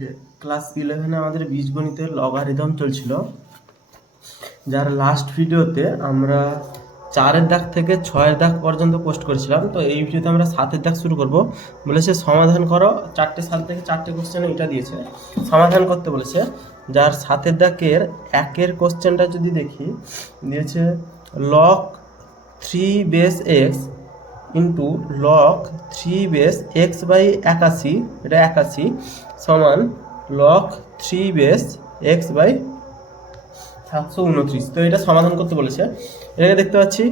যে ক্লাস 11-এ আমাদের বীজগণিতের লগারিদম চলছিল, যার লাস্ট ভিডিওতে আমরা 4-এর দাগ থেকে 6-এর দাগ পর্যন্ত পোস্ট করেছিলাম। তো এই ভিডিওতে আমরা 7-এর দাগ শুরু করব। বলেছে সমাধান করো, 4টে সাল থেকে 4টে কোশ্চেন এটা দিয়েছে, সমাধান করতে বলেছে। যার 7-এর দাগের 1-এর কোশ্চেনটা যদি দেখি, দিয়েছে log 3 base x into log 3 base x by 81, এটা 81 সমান লগ 3 বেস এক্স বাই 729। তো এটা সমাধান করতে বলেছে। এটাকে দেখতে পাচ্ছি,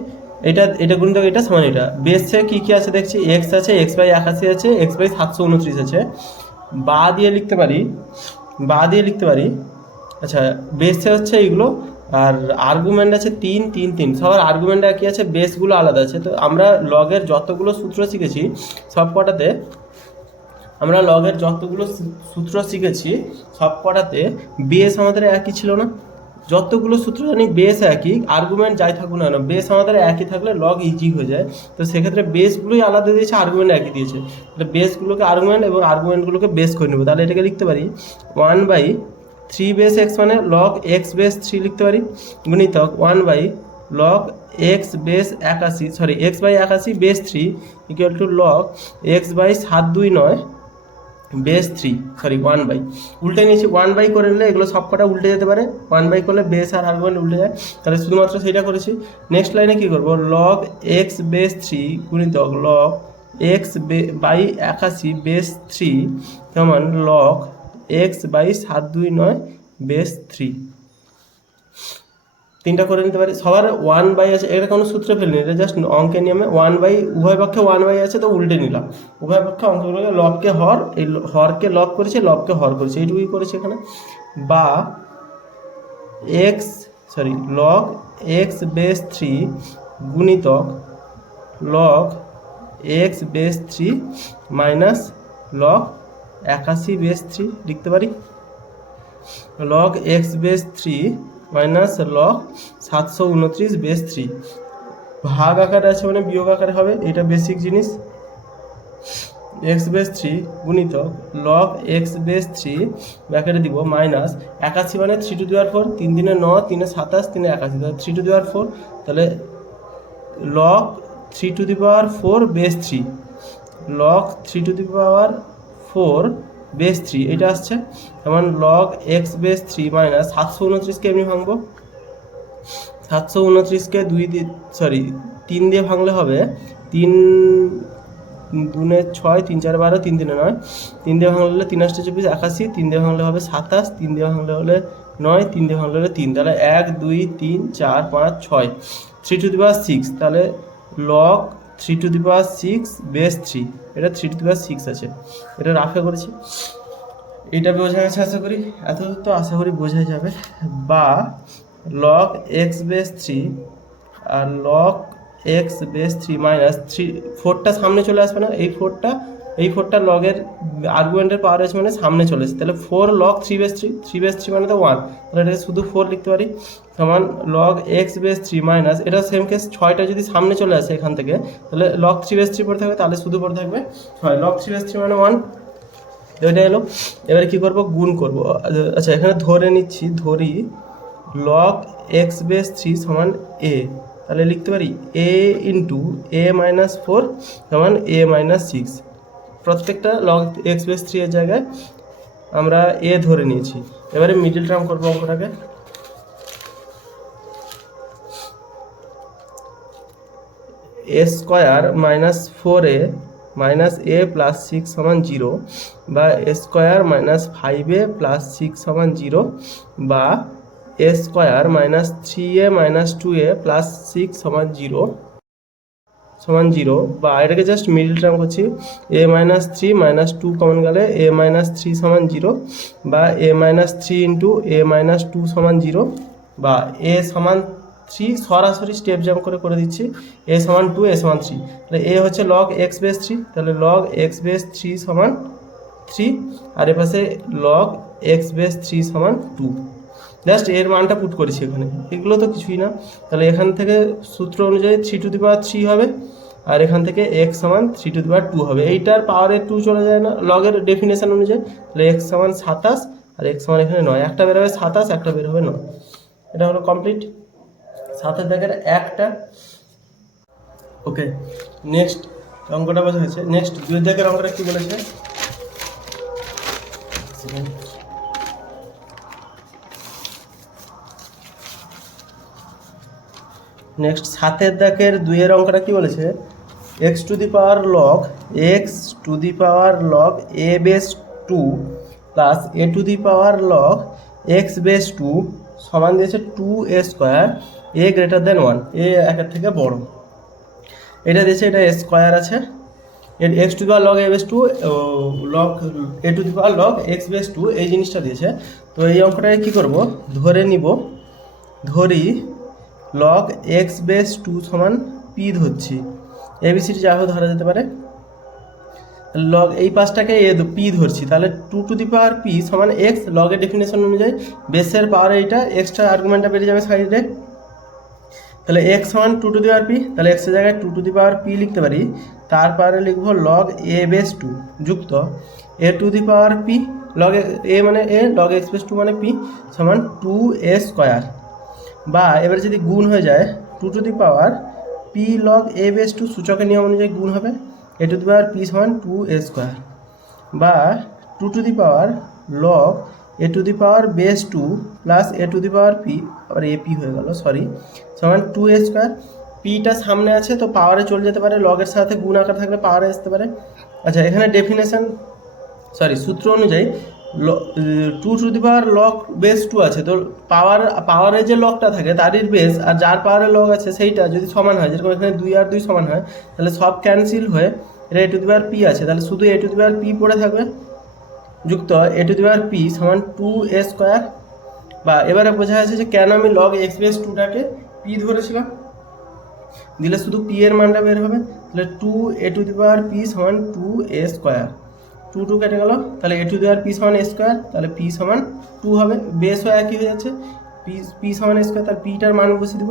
এটা গুণিতক এটা সমান এটা। বেসে কী কী আছে দেখছি, এক্স আছে, এক্স বাই 81 আছে, এক্স বাই 729 আছে। বা দিয়ে লিখতে পারি। আচ্ছা, বেসে হচ্ছে এইগুলো, আর আর্গুমেন্ট আছে 3 3 3, সবার আর্গুমেন্ট একই আছে, বেসগুলো আলাদা আছে। তো আমরা লগের যতগুলো সূত্র শিখেছি সব কটাতে বেস আমাদের একই ছিল না? যতগুলো সূত্র জানি বেস একই, আর্গুমেন্ট যাই থাকুক না কেন, বেস আমাদের একই থাকলে লগ ইজি হয়ে যায়। তো সেক্ষেত্রে বেসগুলোই আলাদা দিয়েছে, আর্গুমেন্ট একই দিয়েছে। তাহলে বেসগুলোকে আর্গুমেন্ট এবং আর্গুমেন্টগুলোকে বেস করে নেবো। তাহলে এটাকে লিখতে পারি 1/3 বেস এক্স, মানে লগ এক্স বেস 3 লিখতে পারি, গুণিতক 1/log x base 81, x by 81 base 3 equal to log x by 729 base 3, 1/, উল্টে নিয়েছি। 1/, করে নিলে এগুলো সব কটা উল্টে যেতে পারে, 1/, করলে বেস আর আর্গুমেন্ট উল্টে যায়। তাহলে শুধুমাত্র সেইটা করেছি। নেক্সট লাইনে কী করবো, লগ এক্স বেস 3 গুণিতক লগ এক্স বাই 81 বেস 3 সমান লগ এক্স বাই 729 বেস 3। তিনটা করে নিতে পারি। সবার 1/, আছে, এটা কোনো সূত্রে ফেলিনি, এটা জাস্ট অঙ্কের নিয়মে 1/, উভয় পক্ষে 1/, আছে, তো উল্টে নিলাম। উভয় পক্ষে অঙ্কগুলোকে লবকে হর, এই হরকে লব করেছি, লবকে হর করেছি, এইটুকুই করেছি এখানে। বা লগ এক্স বেস 3 গুণিতক log x base 3 minus log 81 base 3 লিখতে পারি। Log x base 3 minus log 729 base 3, ভাগ আকারে আছে মানে বিয়োগ আকারে হবে, এটা বেসিক জিনিস। এক্স বেস 3 গুণিতক লগ এক্স বেস 3 ব্যাকেটে দিব মাইনাস 81, মানে 3 টু দি পাওয়ার 4, 3 দিনে 9, 3 27, 3 81, তাহলে 3 টু দি পাওয়ার 4, তাহলে log 3 to the power 4 base 3, log 3 to the power 4 base 3 এটা আসছে। যেমন লগ এক্স বেস 3 মাইনাস 729কে এমনি ভাঙবো, 729কে 3 দিয়ে ভাঙলে হবে 3 2 6, 3 4 12, 3 3 9, 3 দিয়ে ভাঙলে হলে 3 8 24 81, 3 দিয়ে ভাঙলে হবে 27, 3 দিয়ে ভাঙলে হলে 9, 3 দিয়ে ভাঙলে হলে 3, তাহলে 1 2 3 4 5 6, 3 টু দি পাওয়ার 6, তাহলে log 3 to the power 6 base 3, এটা 3 টু দি পাওয়ার 6 আছে, এটা রাফে করেছি। এটা বোঝা গেছে আশা করি, এতদূর তো আশা করি বোঝা যাবে। বা লগ এক্স বেস 3 আর লগ এক্স বেস 3 মাইনাস 4টা সামনে চলে আসবে না, এই ফোরটা লগের আর্গুমেন্টের পাওয়ার আছে মানে সামনে চলে আসে, তাহলে 4 লগ 3 বেস 3 মানে তো 1, তাহলে এটাকে শুধু 4 লিখতে পারি, সমান লগ এক্স বেস 3 মাইনাস, এটা সেম কেস, 6টা যদি সামনে চলে আসে এখান থেকে, তাহলে লগ 3 বেস 3 পড়ে থাকবে, তাহলে শুধু পড়ে থাকবে 6, লগ 3 বেস 3 মানে 1, এটা এলো। এবারে কী করবো, গুণ করবো। আচ্ছা, এখানে ধরি লগ এক্স বেস 3 সমান এ, তাহলে লিখতে পারি এ ইন্টু এ মাইনাস 4 সমান এ মাইনাস 6। প্রত্যেকটা লগ এক্স বেস 3 এর জায়গায় আমরা এ ধরে নিয়েছি। এবারে মিডিল টার্ম করবো অঙ্কটাকে। এ স্কোয়ার মাইনাস 4a মাইনাস এ প্লাস 6 সমান 0, বা a square minus 5a plus 6 সমান 0, বা a square minus 3a minus 2a plus 6 সমান 0, বা এটাকে জাস্ট মিডিল টার্ম করছি, এ মাইনাস 3 মাইনাস 2 কমন গেলে এ মাইনাস 3 সমান 0, বা এ মাইনাস 3 ইন্টু এ মাইনাস 2 সমান 0, বা এ সমান 3 সরাসরি স্টেপ জাম্প করে দিচ্ছি, এ সমান 2, এ সমান 3, তাহলে এ হচ্ছে লগ এক্স বেস 3, তাহলে লগ এক্স বেস 3 সমান 3, আর এ পাশে লগ এক্স বেস 3 সমান 2, জাস্ট এর মানটা পুট করেছি এখানে, এগুলো তো কিছুই না। তাহলে এখান থেকে সূত্র অনুযায়ী 3 টু দি পাওয়ার 3 হবে, আর এখান থেকে x সমান 3^2 হবে। এইটার পাওয়ারে 2 চলে যায় না লগের ডেফিনেশন অনুযায়ী, তাহলে x সমান 27 আর x সমান এখানে 9, একটা বের হবে 27, একটা বের হবে 9। এটা হলো কমপ্লিট 7 দাগের একটা। ওকে, নেক্সট অঙ্কটা বোঝা হয়েছে। নেক্সট 2 দাগের অঙ্কটা কি বলেছে, নেক্সট 7 দাগের 2 এর অঙ্কটা কি বলেছে, x to the power log a base 2 plus a to the power log x base 2 সমান দিয়েছে 2a square a greater than 1, a একের থেকে বড়। এটা দিয়েছে, এটা a স্কোয়ার আছে, এর x to the power log a base 2 log a to the power log x base 2 এই জিনিসটা দিয়েছে। তো এই অঙ্কটাকে কী করব, ধরি লগ x বেস 2 সমান p ধরছি, এবিসিডি যা হোক ধরা যেতে পারে। লগ এই পাঁচটাকে p ধরছি, তাহলে 2 টু দি পাওয়ার p সমান x, লগের ডেফিনেশন অনুযায়ী বেসের পাওয়ার এইটা, এক্সট্রা আর্গুমেন্টটা বেরিয়ে যাবে সাইডে, তাহলে x সমান 2 টু দি পাওয়ার p, তাহলে x এর জায়গায় 2 টু দি পাওয়ার p লিখতে পারি। তারপরে লিখবো লগ a বেস 2 যুক্ত a to the power p, log a মানে a, লগ x বেস 2 মানে p সমান 2a স্কোয়ার, বা এবার যদি গুণ হয়ে যায় 2 to the power p log a base 2 সূচকের নিয়ম অনুযায়ী গুণ হবে a to the power p সমান 2a স্কোয়ার, বা 2 to the power log a to the power base 2 plus a to the power p, আবার ap হয়ে গেল সরি, সমান 2a স্কোয়ার। পিটা সামনে আছে তো পাওয়ারে চলে যেতে পারে, লগের সাথে গুণ আকার থাকলে পাওয়ারে আসতে পারে। আচ্ছা, এখানে ডেফিনেশন সূত্র অনুযায়ী 2 to the power log base 2 আছে, তো পাওয়ারে যে লগটা থাকে তারই বেস আর যার পাওয়ারে লগ আছে সেইটা যদি সমান হয়, যেরকম এখানে 2 আর 2 সমান হয়, তাহলে সব ক্যান্সেল হয়ে এটা a to the power p আছে, তাহলে শুধু a to the power p পড়ে থাকবে যুক্ত a to the power p সমান 2a স্কোয়ার। বা এবারে বোঝা যাচ্ছে যে কেন আমি লগ x বেস 2টাকে p ধরেছিলাম, দিলে শুধু p এর মানটা বের হবে, তাহলে 2a to the power p সমান 2a স্কোয়ার, 2 কেটে গেল, তাহলে a to the power p সমান a স্কোয়ার, তাহলে p সমান 2 হবে, বেসও একই হয়ে যাচ্ছে, p সমান a স্কোয়ার, তাহলে pটার মান বসিয়ে দিব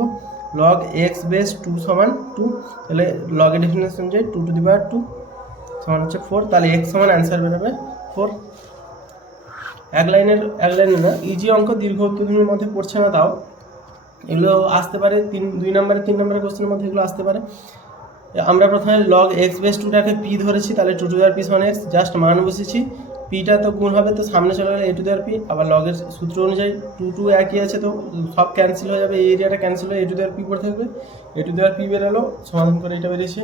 লগ x বেস 2 সমান 2, তাহলে লগের ডেফিনেশন অনুযায়ী 2 টু দি পাওয়ার 2 সমান হচ্ছে 4, তাহলে x সমান অ্যান্সার বেরোবে 4। এক লাইনের না, ইজি অঙ্ক, দীর্ঘ উত্তরণের মধ্যে পড়ছে না, তাও এগুলো আসতে পারে 3 নম্বরের কোশ্চেনের মধ্যে এগুলো আসতে পারে। আমরা প্রথমে লগ x বেস 2টাকে p ধরেছি, তাহলে 2 টু দি পাওয়ার p সমান x, জাস্ট মান বসেছি, pটা তো গুণ হবে তো সামনে চলে গেলে a to the power p, আবার লগের সূত্র অনুযায়ী 2 একই আছে তো সব ক্যান্সেল হয়ে যাবে, এই এরিয়াটা ক্যান্সেল হয়ে a to the power p পড়ে থাকবে, a to the power p বেরোলো, সমাধান করে এটা বেরিয়েছে।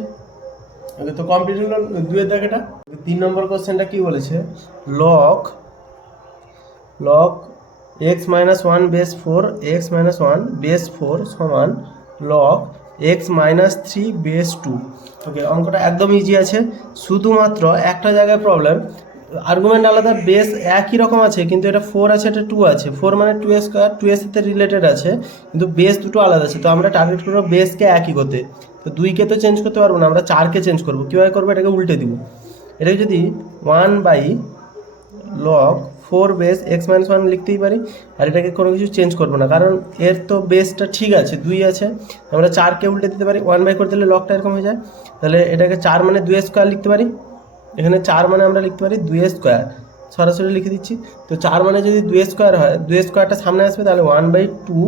ওকে, তো কমপ্লিট হলো 2 এর দাগেটা। 3 নম্বর কোশ্চেনটা কি বলেছে, log x minus 1 base 4 x minus 1 base 4 সমান লগ x মাইনাস 3 বেস 2। ওকে, অঙ্কটা একদম ইজি আছে, শুধুমাত্র একটা জায়গায় প্রবলেম, আর্গুমেন্ট আলাদা, বেস একই রকম আছে, কিন্তু এটা 4 আছে, এটা 2 আছে, 4 মানে 2a স্কোয়ার, 2 এর সাথে রিলেটেড আছে, কিন্তু বেস দুটো আলাদা আছে, তো আমরা টার্গেট করবো বেসকে একই করতে। তো 2কে তো চেঞ্জ করতে পারবো না, আমরা 4কে চেঞ্জ করবো। কীভাবে করবো, এটাকে উল্টে দিব, এটাকে যদি 1 by log 4 base x minus 1 লিখতেই পারি, আর এটাকে কোনো কিছু চেঞ্জ করবো না, কারণ এর তো বেসটা ঠিক আছে, 2 আছে, আমরা 4কে উল্টে দিতে পারি, 1 বাই করে দিলে লগটা এরকম হয়ে যায়, তাহলে এটাকে 4 মানে 2a স্কোয়ার লিখতে পারি, এখানে 4 মানে আমরা লিখতে পারি 2a স্কোয়ার, সরাসরি লিখে দিচ্ছি। তো 4 মানে যদি 2a স্কোয়ার হয়, 2a স্কোয়ারটা সামনে আসবে, তাহলে 1 by 2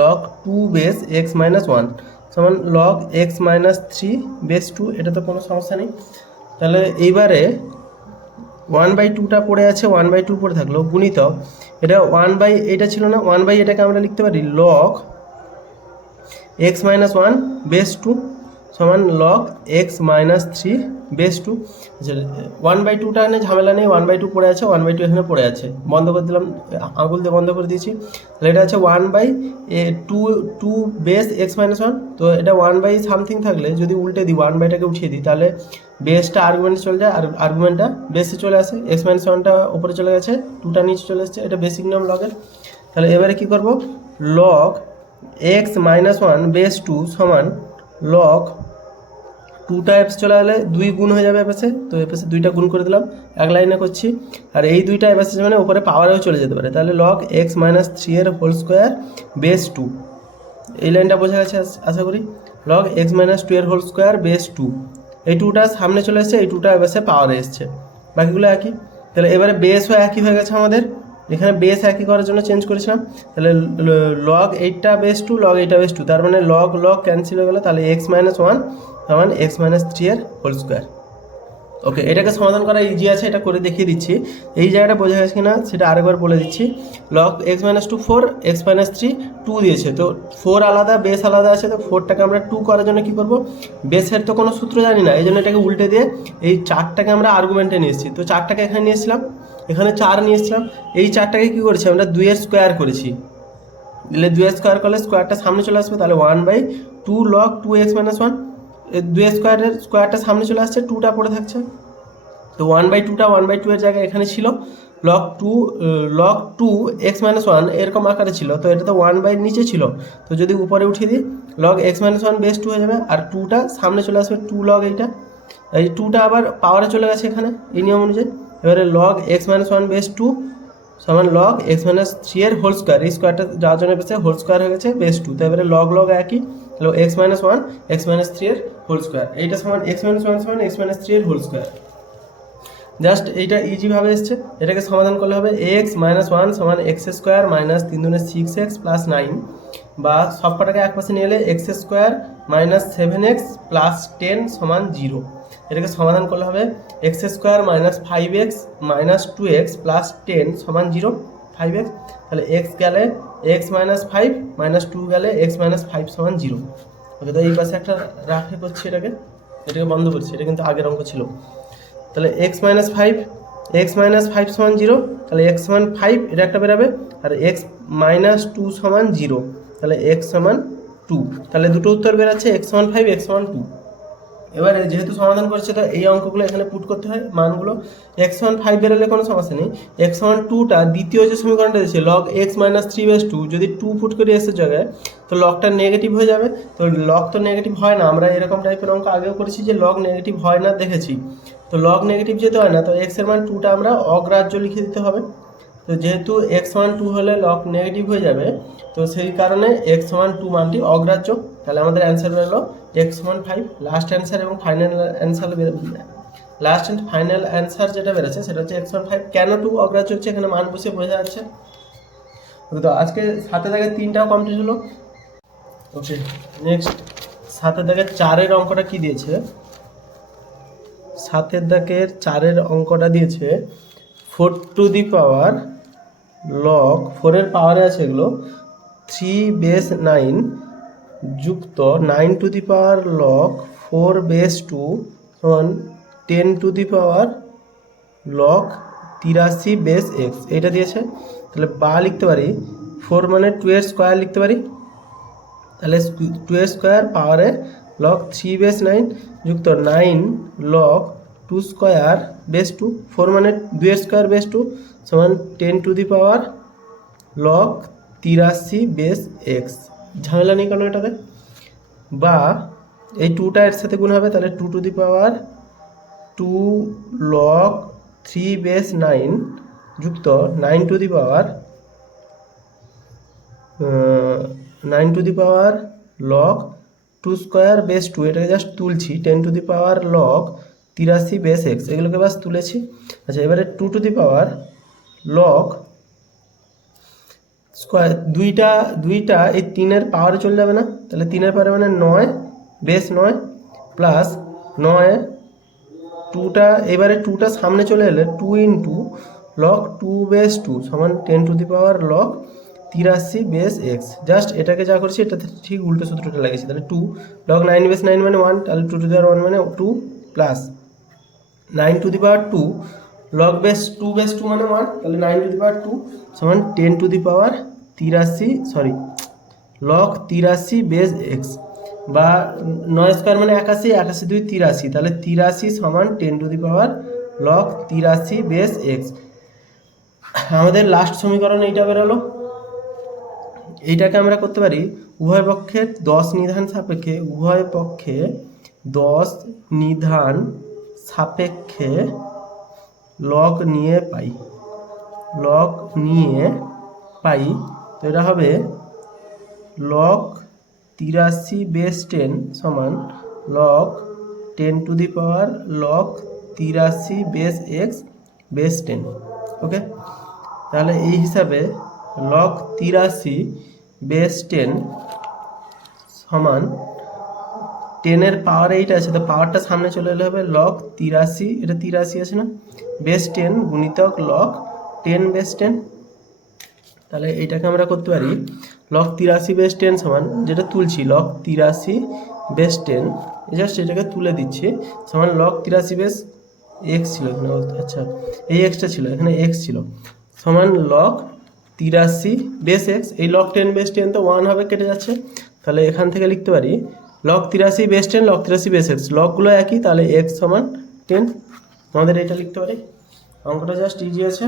log 2 base x minus 1 সমান লগ x মাইনাস 3 বেস 2, এটা তো কোনো সমস্যা নেই। তাহলে এইবারে 1 বাই 2টা পড়ে আছে, 1 বাই 2 পড়ে থাকলো, গুণিতক এটা 1 বাই এটা ছিল না, 1 বাই এটাকে আমরা লিখতে পারি লগ x মাইনাস 1 বেস 2 সমান লগ x মাইনাস 3 বেস 2। আচ্ছা, 1 বাই 2টা নিয়ে ঝামেলা নেই, 1 বাই 2 পড়ে আছে, 1 বাই 2 এখানে পড়ে আছে, বন্ধ করে দিলাম, আঙুল দিয়ে বন্ধ করে দিয়েছি, তাহলে এটা আছে 1 বাই 2 বেস x মাইনাস 1, তো এটা 1 বাই সামথিং থাকলে যদি উল্টে দিই, 1 বাইটাকে উঠিয়ে দিই, তাহলে বেসটা আর্গুমেন্টে চলে যায়, আর আর্গুমেন্টটা বেসে চলে আসে, x মাইনাস 1টা ওপরে চলে গেছে, 2টা নিচে চলে এসেছে, এটা বেসিক নিয়ম লগের। তাহলে এবারে কী করবো, লগ x মাইনাস 1 বেস 2 সমান লগ 2টা এপাশে চলে গেলে 2 গুণ হয়ে যাবে এপাশে, তো এপাশে 2টা গুণ করে দিলাম, এক লাইনে করছি, আর এই 2টা এপাশে মানে উপরে পাওয়ারেও চলে যেতে পারে, তাহলে লগ x মাইনাস 3 এর হোল স্কোয়ার বেস 2, এই লাইনটা বোঝা গেছে আশা করি। লগ এক্স মাইনাস টু এর হোল স্কোয়ার বেস টু, এই টুটা সামনে চলে এসছে, এই টুটা এসে পাওয়ারে এসছে, বাকিগুলো একই। তাহলে এবারে বেসও একই হয়ে গেছে আমাদের, এখানে বেস একই করার জন্য চেঞ্জ করেছিলাম। তাহলে লগ এইটটা বেস টু, লগ এইটা বেস টু, তার মানে লগ লগ ক্যান্সেল হয়ে গেলো, তাহলে এক্স মাইনাস ওয়ান সমান এক্স মাইনাস থ্রি এর হোল স্কোয়ার। ওকে, এটাকে সমাধান করা ইজি আছে, এটা করে দেখিয়ে দিচ্ছি। এই জায়গাটা বোঝা গেছে কিনা সেটা আরেকবার বলে দিচ্ছি। Log x minus two four, x minus three two দিয়েছে, তো ফোর আলাদা বেস আলাদা আছে, তো ফোরটাকে আমরা টু করার জন্য কী করবো, বেসের তো কোনো সূত্র জানি না, এই জন্য এটাকে উল্টে দিয়ে এই চারটাকে আমরা আর্গুমেন্টে নিয়ে এসেছি, তো চারটাকে এখানে নিয়ে এসেছিলাম, এখানে চার নিয়ে এসেছিলাম, এই চারটাকে কী করেছি আমরা দুইয়ের স্কোয়ার করেছি, দিলে দুইয়ের স্কোয়ার করলে স্কোয়ারটা সামনে চলে আসবে, তাহলে one by two log two x minus one, দুইয়ের স্কোয়ারের স্কোয়ারটা সামনে চলে আসছে, টুটা পড়ে থাকছে, তো ওয়ান বাই টুটা ওয়ান বাই টু এর জায়গায় এখানে ছিল, log two x minus one এরকম আকারে ছিল, তো এটা তো ওয়ান বাই নিচে ছিল, তো যদি উপরে উঠিয়ে দিই log x minus one base two হয়ে যাবে, আর টুটা সামনে চলে আসবে, টু লগ এইটা, এই টুটা আবার পাওয়ারে চলে গেছে এখানে এই নিয়ম অনুযায়ী। এবারে log x minus one base two সমান লগ এক্স মাইনাস থ্রি এর হোল স্কোয়ার, এই স্কোয়ারটা যার জন্য পেয়েছে হোল স্কোয়ার হয়ে গেছে বেস টু, তো এবারে লগ লগ একই, তাহলে x minus one x minus three এর হোল স্কোয়ার, এইটা সমান এক্স মাইনাস ওয়ান সমান এক্স মাইনাস থ্রি এর হোল স্কোয়ার। জাস্ট এইটা ইজিভাবে এসছে, এটাকে সমাধান করলে হবে এক্স মাইনাস ওয়ান সমান এক্স স্কোয়ার মাইনাস তিন দুনে সিক্স এক্স প্লাস নাইন, বা সব কটাকে এক পাশে নিয়ে এলে x square minus seven x plus ten সমান জিরো। এটাকে সমাধান করলে হবে x square minus five x minus two x plus ten সমান জিরো, ফাইভ এক্স, তাহলে এক্স গেলে x minus five minus two গেলে এক্স মাইনাস ফাইভ সমান জিরো। ওকে, তো এই পাশে একটা রাখে করছি, এটাকে বন্ধ করছি, এটা কিন্তু আগের অঙ্ক ছিল। তাহলে এক্স মাইনাস ফাইভ সমান জিরো, তাহলে এক্স সমান ফাইভ এটা একটা বেরাবে, আর এক্স মাইনাস টু সমান জিরো, তাহলে এক্স সমান টু, তাহলে দুটো উত্তর বেরাচ্ছে এক্স সমান ফাইভ এক্স সমান টু। এবারে যেহেতু সমাধান করছে তো এই অঙ্কগুলো এখানে পুট করতে হয় মানগুলো, এক্স ওয়ান ফাইভ বেরোলে কোনো সমস্যা নেই, এক্স ওয়ান টুটা দ্বিতীয় যে সমীকরণটা দিয়েছে log x minus three base two, যদি টু পুট করে এসের জায়গায় তো লগটা নেগেটিভ হয়ে যাবে, তো লগ তো নেগেটিভ হয় না, আমরা এরকম টাইপের অঙ্ক আগেও করেছি যে লগ নেগেটিভ হয় না দেখেছি, তো লগ নেগেটিভ যেহেতু হয় না তো এক্স এর মান টুটা আমরা অগ্রাহ্য লিখে দিতে হবে, তো যেহেতু এক্স ওয়ান টু হলে লগ নেগেটিভ হয়ে যাবে, তো সেই কারণে এক্স ওয়ান টু মানটি অগ্রাহ্য, তাহলে আমাদের অ্যান্সার বেরোলো x one five. Last answer এবং final answer last and final answer যেটা বেরোচ্ছে সেটা হচ্ছে এক্স ওয়ান ফাইভ। কেন টু অগ্রাহ্য হচ্ছে এখানে মান বসে বোঝা যাচ্ছে। তো আজকে সাথে দাগের তিনটাও কমপ্লিট হলো। ওকে, নেক্সট সাথে দাগের চারের অঙ্কটা কি দিয়েছে, সাতের দাগের চারের অঙ্কটা দিয়েছে 4 টু দি পাওয়ার লগ, 4-এর পাওয়ারে আছে এগুলো 3 বেস 9 যুক্ত 9 to the power log 4 base 2 সমান 10 to the power log 83 base x, এটা দিয়েছে। তাহলে বা লিখতে পারি 4 মানে 2 এর স্কোয়ার লিখতে পারি, তাহলে 2 এর স্কোয়ার পাওয়ারে লগ 3 বেস 9 যুক্ত 9 লগ 2 স্কোয়ার বেস 2, 4 মানে 2 এর স্কোয়ার বেস 2 সমান 10 to the power log 83 base x. ঝামেলা নেই কোনো এটাতে, বা এই টুটা এর সাথে গুণ হবে, তাহলে 2 to the power 2 log 3 base 9 যুক্ত 9 to the power 9 to the power log 2 square base 2, এটাকে জাস্ট তুলছি, 10 to the power log 83 base x, এগুলোকে বাস তুলেছি। আচ্ছা, এবারে 2 to the power log square দুইটা এই 3-এর পাওয়ারে চলে যাবে না, তাহলে 3-এর পাওয়ারে মানে 9 বেস 9 প্লাস 9 টুটা, এবারে টুটা সামনে চলে এলে 2 ইন্টু লগ 2 বেস 2 সমান 10 to the power log 83 base x. Just এটাকে যা করছি এটাতে ঠিক উল্টো সূত্রটা লাগিয়েছি, তাহলে 2 লগ 9 বেস 9 মানে 1, তাহলে 2 টু দি পাওয়ার 1 মানে 2 plus 9 to the power 2 log base 2 base 2 মানে 1, তাহলে 9 টু দি পাওয়ার 2 সমান 10 to the power 83 log 83 base x, বা 9 স্কোয়ার মানে 81, 81 2 83, তাহলে 83 সমান 10 to the power log 83 base x. আমাদের লাস্ট সমীকরণ এইটা বেরোলো। এইটাকে আমরা করতে পারি উভয় পক্ষে 10 নিধান সাপেক্ষে, উভয় পক্ষে 10 নিধান সাপেক্ষে লগ নিয়ে পাই, তো এটা হবে লগ 83 বেস 10 সমান log 10⁻³ log 83 base x base 10। ওকে, তাহলে এই হিসাবে লগ 83 বেস 10 সমান 10-এর পাওয়ার 8 আছে, তো পাওয়ারটা সামনে চলে এলে হবে লগ 83, এটা 83 আছে না, বেস 10 গুণিতক লগ 10 বেস 10। তাহলে এইটাকে আমরা করতে পারি লগ 83 বেস 10 সমান, যেটা তুলছি লগ 83 বেস 10, জাস্ট এটাকে তুলে দিচ্ছি, সমান লগ 83 বেস এক্স ছিল এখানে, আচ্ছা এই এক্সটা ছিল এখানে, এক্স ছিল, সমান লগ 83 বেস এক্স। এই লগ 10 বেস 10 তো 1 হবে, কেটে যাচ্ছে, তাহলে এখান থেকে লিখতে পারি log 83 base 10 log 83 base x, লগগুলো একই, তাহলে এক্স সমান 10। আমাদের এটা লিখতে পারি, অঙ্কটা জাস্ট ইজি আছে।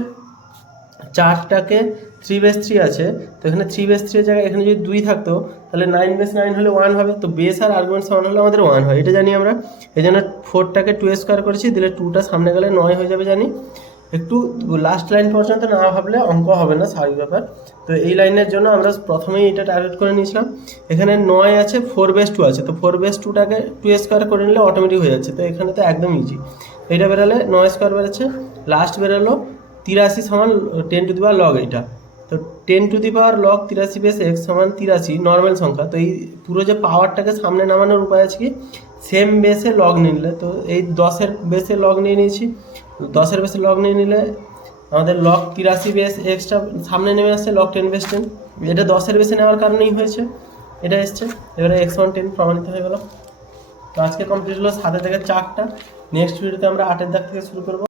4টাকে 3 বেস 3 আছে, তো এখানে 3 বেস 3 এর জায়গায় এখানে যদি 2 থাকতো তাহলে 9 বেস 9 হলে 1 হবে, তো বেস আর আর্গুমেন্ট সমান হলে আমাদের 1 হয়, এটা জানি আমরা। এই জন্য 4টাকে 2 স্কোয়ার করেছি, দিলে 2টা সামনে গেলে 9 হয়ে যাবে জানি। একটু লাস্ট লাইন পর্যন্ত না ভাবলে অঙ্ক হবে না, স্বাভাবিক ব্যাপার। তো এই লাইনের জন্য আমরা প্রথমেই এটা টার্গেট করে নিয়েছিলাম। এখানে 9 আছে, 4 বেস 2 আছে, তো 4 বেস 2টাকে 2 স্কোয়ার করে নিলে অটোমেটিক হয়ে যাচ্ছে, তো এখানে তো একদম ইজি। এটা বেরোলে 9 স্কোয়ার বেরোচ্ছে, লাস্ট বেরোলো 83 সমান 10⁻³ লগ এইটা, তো 10⁻³ লগ 83 বেস এক্স সমান 83 নর্মাল সংখ্যা। তো এই পুরো যে পাওয়ারটাকে সামনে নামানোর উপায় আছে কি, সেম বেসে লগ নিয়ে নিলে, তো এই 10-এর বেসে লগ নিয়ে নিয়েছি, 10-এর বেসে লগ নিয়ে নিলে আমাদের লগ 83 বেস এক্সটা সামনে নেমে আসছে লগ 10 বেস 10, এটা 10-এর বেসে নেওয়ার কারণেই হয়েছে, এটা এসছে। এবারে x সমান 10 প্রমাণিত হয়ে গেল। তো আজকে কমপ্লিট হলো 7 থেকে 4টা, নেক্সট ভিডিওতে আমরা 8-এর দাগ থেকে শুরু করবো।